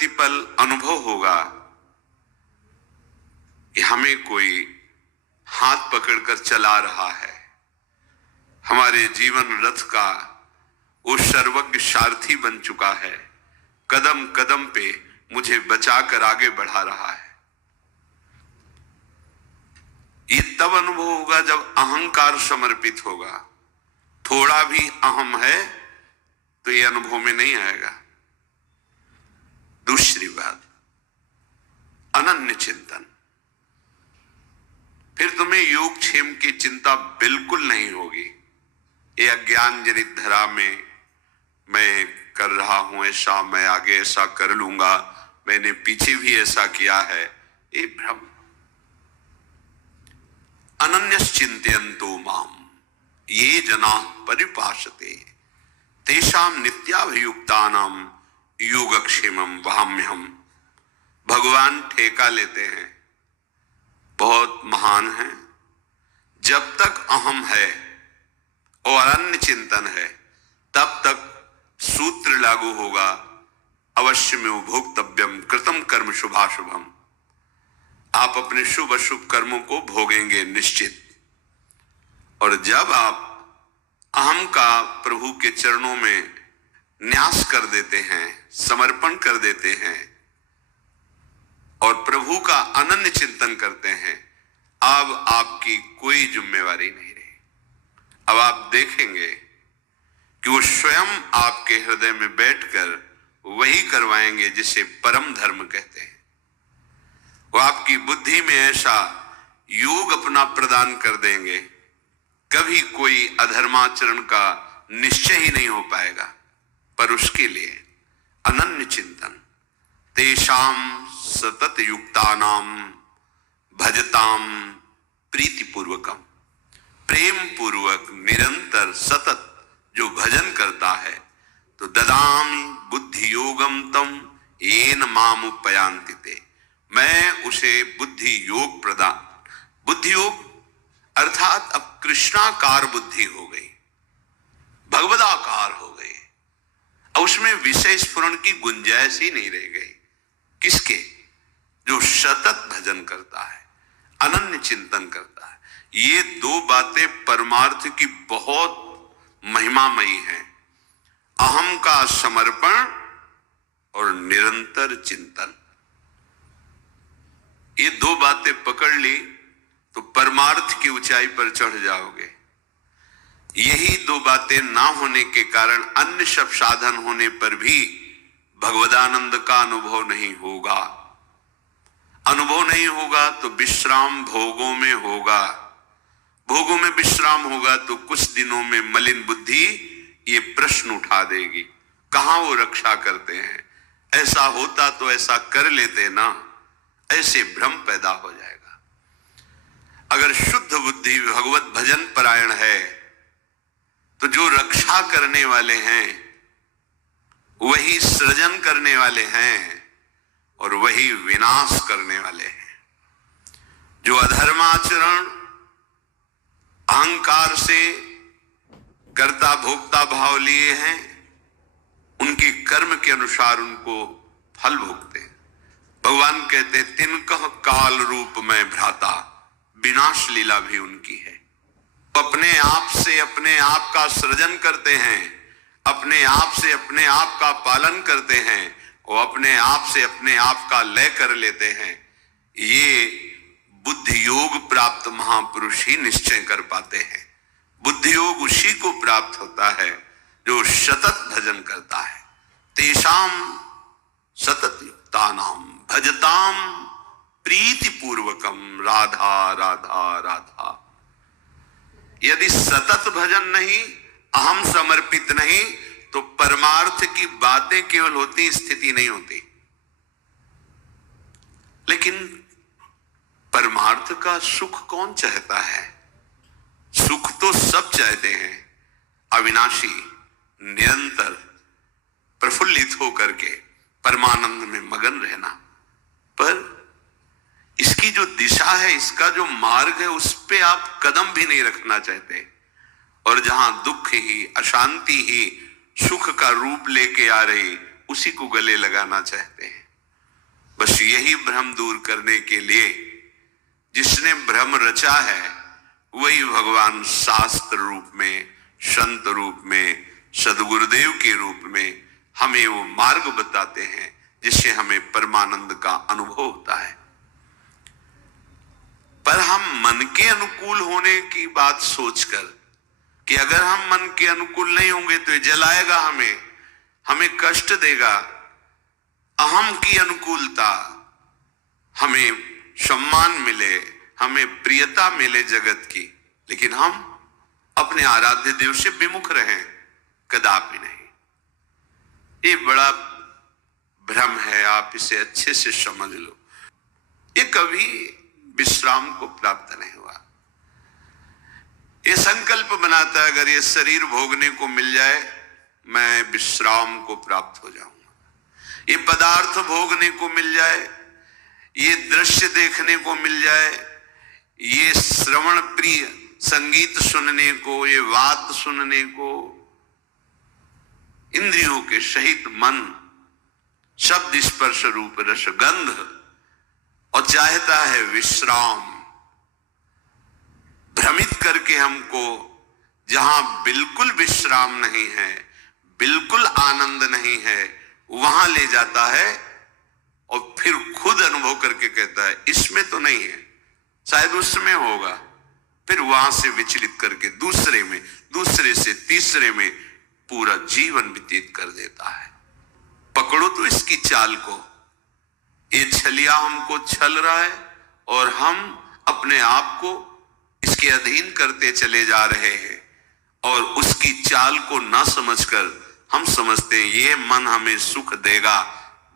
प्रतिपल अनुभव होगा कि हमें कोई हाथ पकड़कर चला रहा है, हमारे जीवन रथ का वो सर्वज्ञ सारथी बन चुका है, कदम कदम पे मुझे बचाकर आगे बढ़ा रहा है। ये तब अनुभव होगा जब अहंकार समर्पित होगा। थोड़ा भी अहम है तो ये अनुभव में नहीं आएगा। दूसरी बात, अनन्य चिंतन। फिर तुम्हें योगक्षेम की चिंता बिल्कुल नहीं होगी। ये अज्ञान जनित धरा में मैं कर रहा हूं ऐसा, मैं आगे ऐसा कर लूंगा, मैंने पीछे भी ऐसा किया है, ये भ्रम। अनन्यश्चिन्तयन्तो माम ये जना परिपासते तेषां नित्याभियुक्तानां योगक्षेमं वहाम्यहम्। भगवान ठेका लेते हैं, बहुत महान है। जब तक अहम है और अनन्य चिंतन है तब तक सूत्र लागू होगा, अवश्यमेव भोक्तव्यम कृतं कर्म शुभाशुभम। आप अपने शुभ अशुभ कर्मों को भोगेंगे निश्चित। और जब आप अहम का प्रभु के चरणों में न्यास कर देते हैं, समर्पण कर देते हैं और प्रभु का अनन्य चिंतन करते हैं, अब आपकी कोई जिम्मेवारी नहीं रही। अब आप देखेंगे कि वो स्वयं आपके हृदय में बैठकर वही करवाएंगे जिसे परम धर्म कहते हैं। वो आपकी बुद्धि में ऐसा योग अपना प्रदान कर देंगे, कभी कोई अधर्माचरण का निश्चय ही नहीं हो पाएगा। पर उसके लिए अनन्य चिंतन, तेषां सतत युक्तानां भजताम प्रीतिपूर्वकम। प्रेम पूर्वक निरंतर सतत जो भजन करता है, तो ददामि बुद्धि योगम तम येन माम उपयान्ति ते। मैं उसे बुद्धि योग प्रदान, बुद्धि योग अर्थात अब कृष्णाकार बुद्धि हो गई, भगवदाकार हो गई। अब उसमें विषय स्फुरण की गुंजाइश ही नहीं रह गई। किसके? जो सतत भजन करता है, अनन्य चिंतन करता है। ये दो बातें परमार्थ की बहुत महिमामयी हैं। अहम का समर्पण और निरंतर चिंतन, ये दो बातें पकड़ ली तो परमार्थ की ऊंचाई पर चढ़ जाओगे। यही दो बातें ना होने के कारण अन्य सब साधन होने पर भी भगवदानंद का अनुभव नहीं होगा। अनुभव नहीं होगा तो विश्राम भोगों में होगा। भोगों में विश्राम होगा तो कुछ दिनों में मलिन बुद्धि ये प्रश्न उठा देगी, कहां वो रक्षा करते हैं, ऐसा होता तो ऐसा कर लेते ना, ऐसे भ्रम पैदा हो जाएगा। अगर शुद्ध बुद्धि भगवत भजन परायण है तो जो रक्षा करने वाले हैं वही सृजन करने वाले हैं और वही विनाश करने वाले हैं। जो अधर्माचरण अहंकार से कर्ता भोक्ता भाव लिए हैं, उनके कर्म के अनुसार उनको फल भोगते हैं। भगवान कहते हैं तिनकह काल रूप में भ्राता, विनाश लीला भी उनकी है। अपने आप से अपने आप का सृजन करते हैं, अपने आप से अपने आप का पालन करते हैं और अपने आप से अपने आप का लय कर लेते हैं। ये बुद्धि योग प्राप्त महापुरुष ही निश्चय कर पाते हैं। बुद्धि योग उसी को प्राप्त होता है जो सतत भजन करता है। तेषाम सतत युक्तानाम भजताम प्रीति पूर्वकम राधा राधा राधा। यदि सतत भजन नहीं, अहम समर्पित नहीं, तो परमार्थ की बातें केवल होती, स्थिति नहीं होती। लेकिन परमार्थ का सुख कौन चाहता है? सुख तो सब चाहते हैं, अविनाशी, निरंतर प्रफुल्लित होकर के परमानंद में मगन रहना। पर इसकी जो दिशा है, इसका जो मार्ग है, उस पे आप कदम भी नहीं रखना चाहते। और जहां दुख ही, अशांति ही सुख का रूप लेके आ रही, उसी को गले लगाना चाहते हैं। बस यही भ्रम दूर करने के लिए जिसने भ्रम रचा है वही भगवान शास्त्र रूप में, संत रूप में, सदगुरुदेव के रूप में हमें वो मार्ग बताते हैं जिससे हमें परमानंद का अनुभव होता है। पर हम मन के अनुकूल होने की बात सोचकर कि अगर हम मन के अनुकूल नहीं होंगे तो ये जलाएगा हमें कष्ट देगा, अहम की अनुकूलता, हमें सम्मान मिले, हमें प्रियता मिले जगत की, लेकिन हम अपने आराध्य देव से विमुख रहें, कदापि नहीं। ये बड़ा भ्रम है, आप इसे अच्छे से समझ लो। ये कभी विश्राम को प्राप्त नहीं हुआ। ये संकल्प बनाता है अगर ये शरीर भोगने को मिल जाए मैं विश्राम को प्राप्त हो जाऊंगा, ये पदार्थ भोगने को मिल जाए, ये दृश्य देखने को मिल जाए, ये श्रवण प्रिय संगीत सुनने को, ये वात सुनने को, इंद्रियों के सहित मन शब्द स्पर्श रूप रस गंध, और चाहता है विश्राम। भ्रमित करके हमको जहां बिल्कुल विश्राम नहीं है, बिल्कुल आनंद नहीं है, वहां ले जाता है और फिर खुद अनुभव करके कहता है इसमें तो नहीं है, शायद उसमें होगा। फिर वहां से विचलित करके दूसरे में, दूसरे से तीसरे में पूरा जीवन व्यतीत कर देता है। पकड़ो तो इसकी चाल को, ये छलिया हमको छल रहा है और हम अपने आप को इसके अधीन करते चले जा रहे हैं, और उसकी चाल को ना समझकर हम समझते हैं ये मन हमें सुख देगा,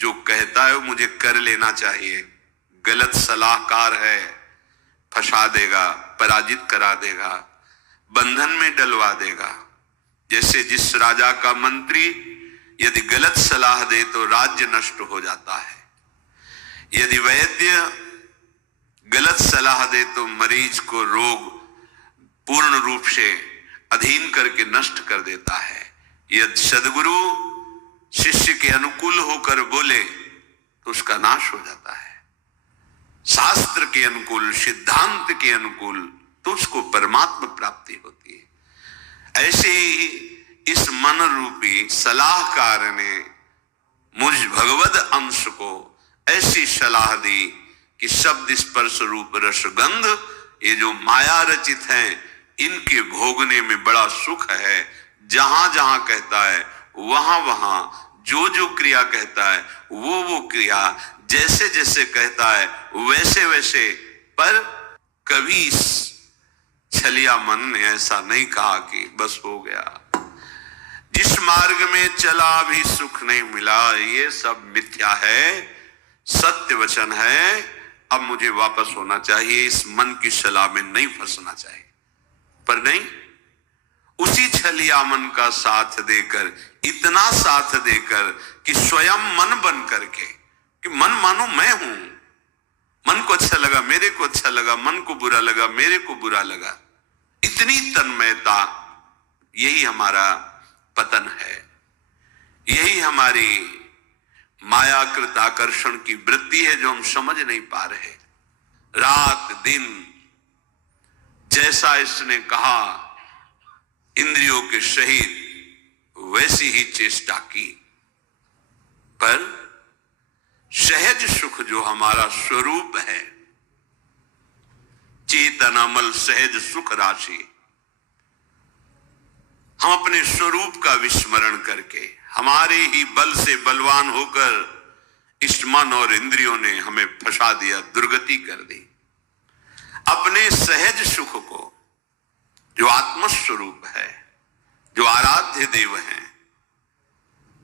जो कहता है मुझे कर लेना चाहिए, गलत सलाहकार है, फंसा देगा, पराजित करा देगा, बंधन में डलवा देगा। जैसे जिस राजा का मंत्री यदि गलत सलाह दे तो राज्य नष्ट हो जाता है, यदि वैद्य गलत सलाह दे तो मरीज को रोग पूर्ण रूप से अधीन करके नष्ट कर देता है। यदि सदगुरु शिष्य के अनुकूल होकर बोले तो उसका नाश हो जाता है, शास्त्र के अनुकूल, सिद्धांत के अनुकूल तो उसको परमात्मा प्राप्ति होती है। ऐसे ही इस मन रूपी सलाहकार ने मुझ भगवद अंश को ऐसी सलाह दी कि शब्द स्पर्श रूप रस गंध, ये जो माया रचित हैं, इनके भोगने में बड़ा सुख है। जहां जहां कहता है वहां वहां, जो जो क्रिया कहता है वो क्रिया, जैसे जैसे कहता है वैसे वैसे। पर कभी छलिया मन ने ऐसा नहीं कहा कि बस हो गया, जिस मार्ग में चला भी सुख नहीं मिला, ये सब मिथ्या है, सत्य वचन है, अब मुझे वापस होना चाहिए, इस मन की सलाह में नहीं फंसना चाहिए। पर नहीं, उसी छलिया मन का साथ देकर, इतना साथ देकर कि स्वयं मन बन करके, कि मन मानो मैं हूं, मन को अच्छा लगा मेरे को अच्छा लगा, मन को बुरा लगा मेरे को बुरा लगा, इतनी तन्मयता, यही हमारा पतन है, यही हमारी मायाकृत आकर्षण की वृत्ति है जो हम समझ नहीं पा रहे। रात दिन जैसा इसने कहा इंद्रियों के सहित वैसी ही चेष्टा की, पर सहज सुख जो हमारा स्वरूप है, चेतनामल सहज सुख राशि, हम अपने स्वरूप का विस्मरण करके हमारे ही बल से बलवान होकर इस मन और इंद्रियों ने हमें फंसा दिया, दुर्गति कर दी। अपने सहज सुख को, जो आत्मस्वरूप है, जो आराध्य देव हैं,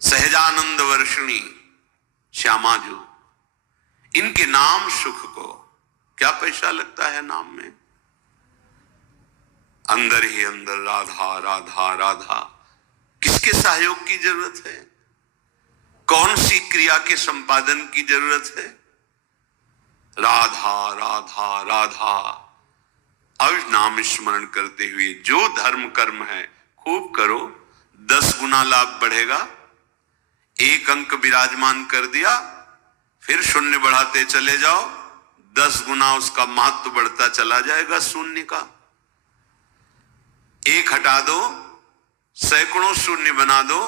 सहजानंद वर्षिणी श्यामा जो, इनके नाम सुख को क्या पैसा लगता है नाम में? अंदर ही अंदर राधा राधा राधा, किसके सहयोग की जरूरत है? कौन सी क्रिया के संपादन की जरूरत है? राधा राधा राधा। अब नाम स्मरण करते हुए जो धर्म कर्म है खूब करो, 10 गुना लाभ बढ़ेगा। 1 अंक विराजमान कर दिया, फिर शून्य बढ़ाते चले जाओ, 10 गुना उसका महत्व बढ़ता चला जाएगा शून्य का। एक हटा दो, सैकड़ों शून्य बना दो,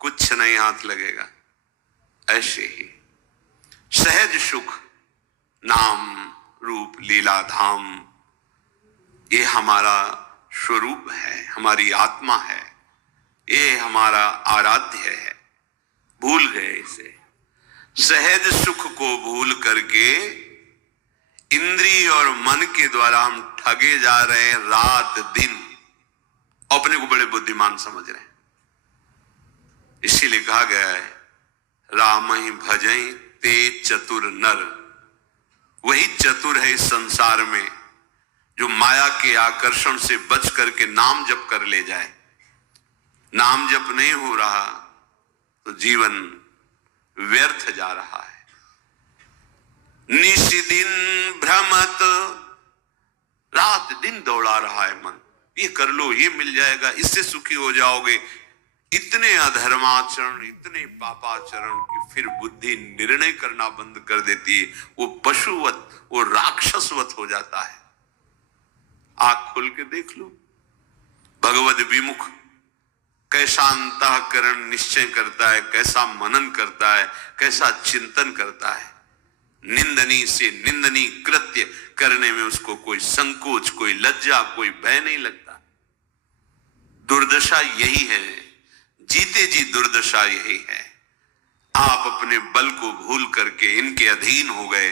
कुछ नहीं हाथ लगेगा। ऐसे ही सहज सुख, नाम रूप लीला धाम, ये हमारा स्वरूप है, हमारी आत्मा है, ये हमारा आराध्य है। भूल गए इसे। सहज सुख को भूल करके इंद्रिय और मन के द्वारा हम ठगे जा रहे हैं रात दिन, अपने को बड़े बुद्धिमान समझ रहे हैं। इसीलिए कहा गया है राम ही भजई ते चतुर नर। वही चतुर है इस संसार में जो माया के आकर्षण से बच करके नाम जप कर ले जाए। नाम जप नहीं हो रहा तो जीवन व्यर्थ जा रहा है। निशिदिन भ्रमत, रात दिन दौड़ा रहा है मन, ये कर लो, ये मिल जाएगा, इससे सुखी हो जाओगे। इतने अधर्माचरण, इतने पापाचरण की फिर बुद्धि निर्णय करना बंद कर देती है। वो पशुवत, वो राक्षसवत हो जाता है। आंख खोल के देख लो, भगवद विमुख कैसा अंतःकरण निश्चय करता है, कैसा मनन करता है, कैसा चिंतन करता है। निंदनीय से निंदनीय कृत्य करने में उसको कोई संकोच, कोई लज्जा, कोई भय नहीं लगता। दुर्दशा यही है, जीते जी दुर्दशा यही है। आप अपने बल को भूल करके इनके अधीन हो गए।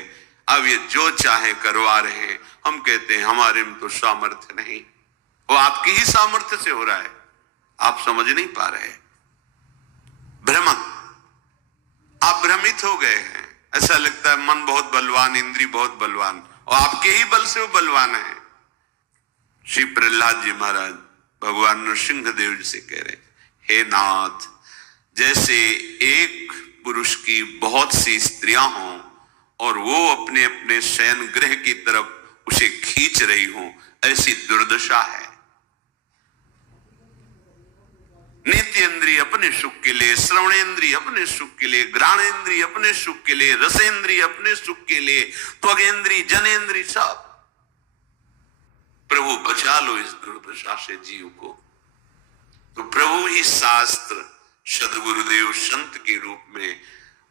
अब ये जो चाहे करवा रहे हैं। हम कहते हैं हमारे में तो सामर्थ्य नहीं, वो आपकी ही सामर्थ्य से हो रहा है, आप समझ नहीं पा रहे। भ्रमत, आप भ्रमित हो गए हैं। ऐसा लगता है मन बहुत बलवान, इंद्री बहुत बलवान, और आपके ही बल से वो बलवान है। श्री प्रहलाद जी महाराज भगवान नृसिंह देव जी से कह रहे, हे नाथ, जैसे एक पुरुष की बहुत सी स्त्रियां हों और वो अपने अपने शयन गृह की तरफ उसे खींच रही हों, ऐसी दुर्दशा है। नेत्रेंद्रिय अपने सुख के लिए, श्रवणेंद्रिय अपने सुख के लिए, घ्राणेंद्रिय अपने सुख के लिए, रसेंद्रिय अपने सुख के लिए, त्वगेंद्रिय, जनेंद्रिय, सब। प्रभु बचा लो इस दुर्दशा से जीव को। तो प्रभु ही शास्त्र, सदगुरुदेव संत के रूप में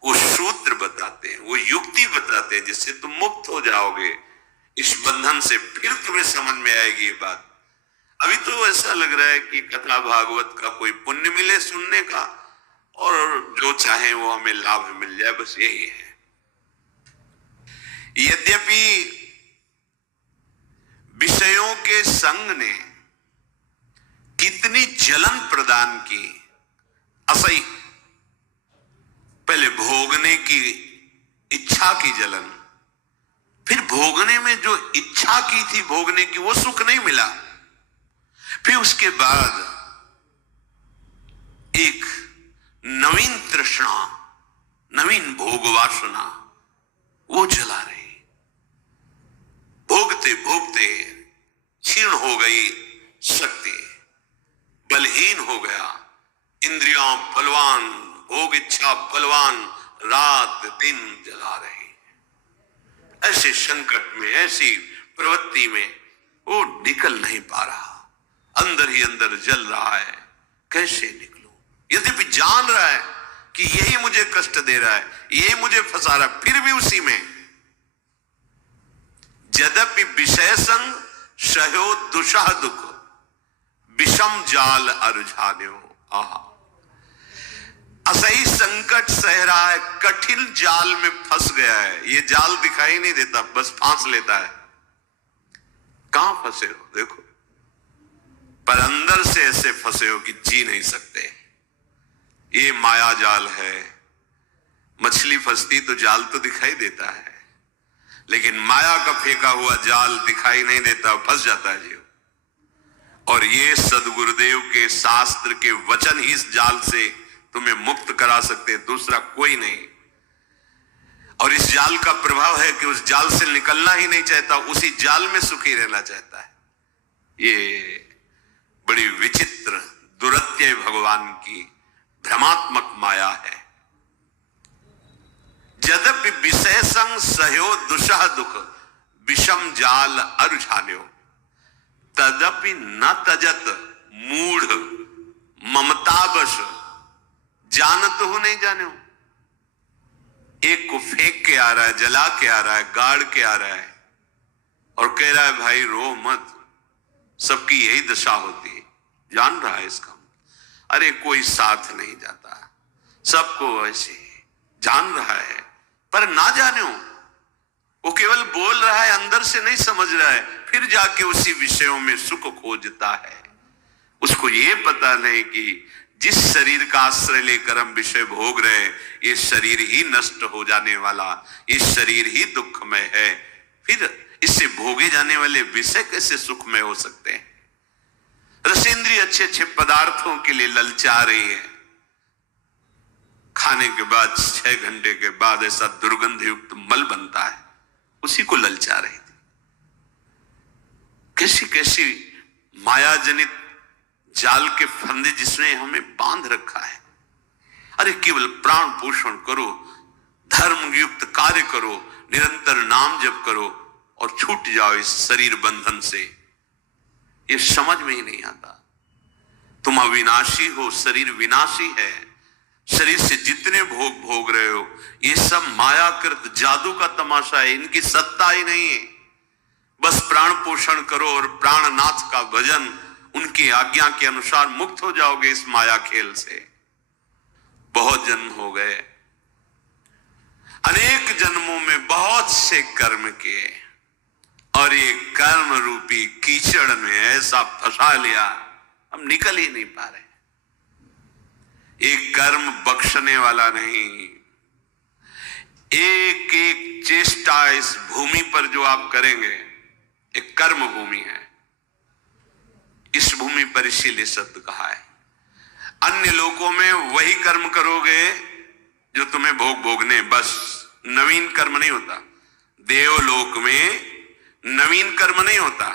वो सूत्र बताते हैं, वो युक्ति बताते हैं, जिससे तुम मुक्त हो जाओगे इस बंधन से। फिर तुम्हें समझ में आएगी ये बात। अभी तो ऐसा लग रहा है कि कथा भागवत का कोई पुण्य मिले सुनने का, और जो चाहे वो हमें लाभ मिल जाए, बस यही है। यद्यपि विषयों के संग ने कितनी जलन प्रदान की, असही पहले भोगने की इच्छा की जलन, फिर भोगने में जो इच्छा की थी भोगने की वो सुख नहीं मिला, फिर उसके बाद एक नवीन तृष्णा, नवीन भोग वासना वो जला रही। भोगते भोगते क्षीण हो गई शक्ति, बलहीन हो गया, इंद्रियां बलवान, भोग इच्छा बलवान, रात दिन जला रही। ऐसे संकट में, ऐसी प्रवृत्ति में वो निकल नहीं पा रहा, अंदर ही अंदर जल रहा है। कैसे निकलूं? यद्यपि जान रहा है कि यही मुझे कष्ट दे रहा है, यही मुझे फंसा रहा है, फिर भी उसी में। यद्यपि विषय संग सह्यो दुषह दुख, विषम जाल अरुझान्यो। आहा, असही संकट सह रहा है, कठिन जाल में फंस गया है। ये जाल दिखाई नहीं देता, बस फांस लेता है। कहां फंसे हो देखो, पर अंदर से ऐसे फंसे हो कि जी नहीं सकते। ये माया जाल है। मछली फंसती तो जाल तो दिखाई देता है, लेकिन माया का फेंका हुआ जाल दिखाई नहीं देता, फंस जाता है जीव। और ये सदगुरुदेव के शास्त्र के वचन ही इस जाल से तुम्हें मुक्त करा सकते हैं, दूसरा कोई नहीं। और इस जाल का प्रभाव है कि उस जाल से निकलना ही नहीं चाहता, उसी जाल में सुखी रहना चाहता है। ये बड़ी विचित्र दुरत्य भगवान की भ्रमात्मक माया है। यद्यपि विषय संग सहयो दुषह दुख विषम जाल अरुझान्यो तदपि न तजत मूढ़ ममतावश जानत हो नहीं जाने। एक को फेंक के आ रहा है, जला के आ रहा है, गाड़ के आ रहा है और कह रहा है भाई रो मत, सबकी यही दशा होती है। जान रहा है इसका, अरे कोई साथ नहीं जाता, सबको ऐसे जान रहा है पर ना जाने वो केवल बोल रहा है, अंदर से नहीं समझ रहा है, फिर जाके उसी विषयों में सुख खोजता है। उसको ये पता नहीं कि जिस शरीर का आश्रय लेकर हम विषय भोग रहे, ये शरीर ही नष्ट हो जाने वाला, ये शरीर ही दुखमय है, फिर इससे भोगे जाने वाले विषय कैसे सुखमय हो सकते हैं। रसेंद्रिय अच्छे अच्छे पदार्थों के लिए ललचा रही है, खाने के बाद 6 घंटे के बाद ऐसा दुर्गंध युक्त मल बनता है, उसी को ललचा रही थी। कैसी कैसी मायाजनित जाल के फंदे जिसने हमें बांध रखा है। अरे केवल प्राण पोषण करो, धर्म युक्त कार्य करो, निरंतर नाम जप करो और छूट जाओ इस शरीर बंधन से। ये समझ में ही नहीं आता। तुम अविनाशी हो, शरीर विनाशी है। शरीर से जितने भोग भोग रहे हो ये सब मायाकृत जादू का तमाशा है, इनकी सत्ता ही नहीं है। बस प्राण पोषण करो और प्राणनाथ का भजन, उनकी आज्ञा के अनुसार मुक्त हो जाओगे इस माया खेल से। बहुत जन्म हो गए, अनेक जन्मों में बहुत से कर्म किए और ये कर्म रूपी कीचड़ में ऐसा फंसा लिया हम निकल ही नहीं पा रहे। एक कर्म बख्शने वाला नहीं, एक एक चेष्टा इस भूमि पर जो आप करेंगे एक कर्म भूमि है। इस भूमि पर इसीलिए शब्द कहा है। अन्य लोकों में वही कर्म करोगे जो तुम्हें भोग भोगने, बस नवीन कर्म नहीं होता। देवलोक में नवीन कर्म नहीं होता,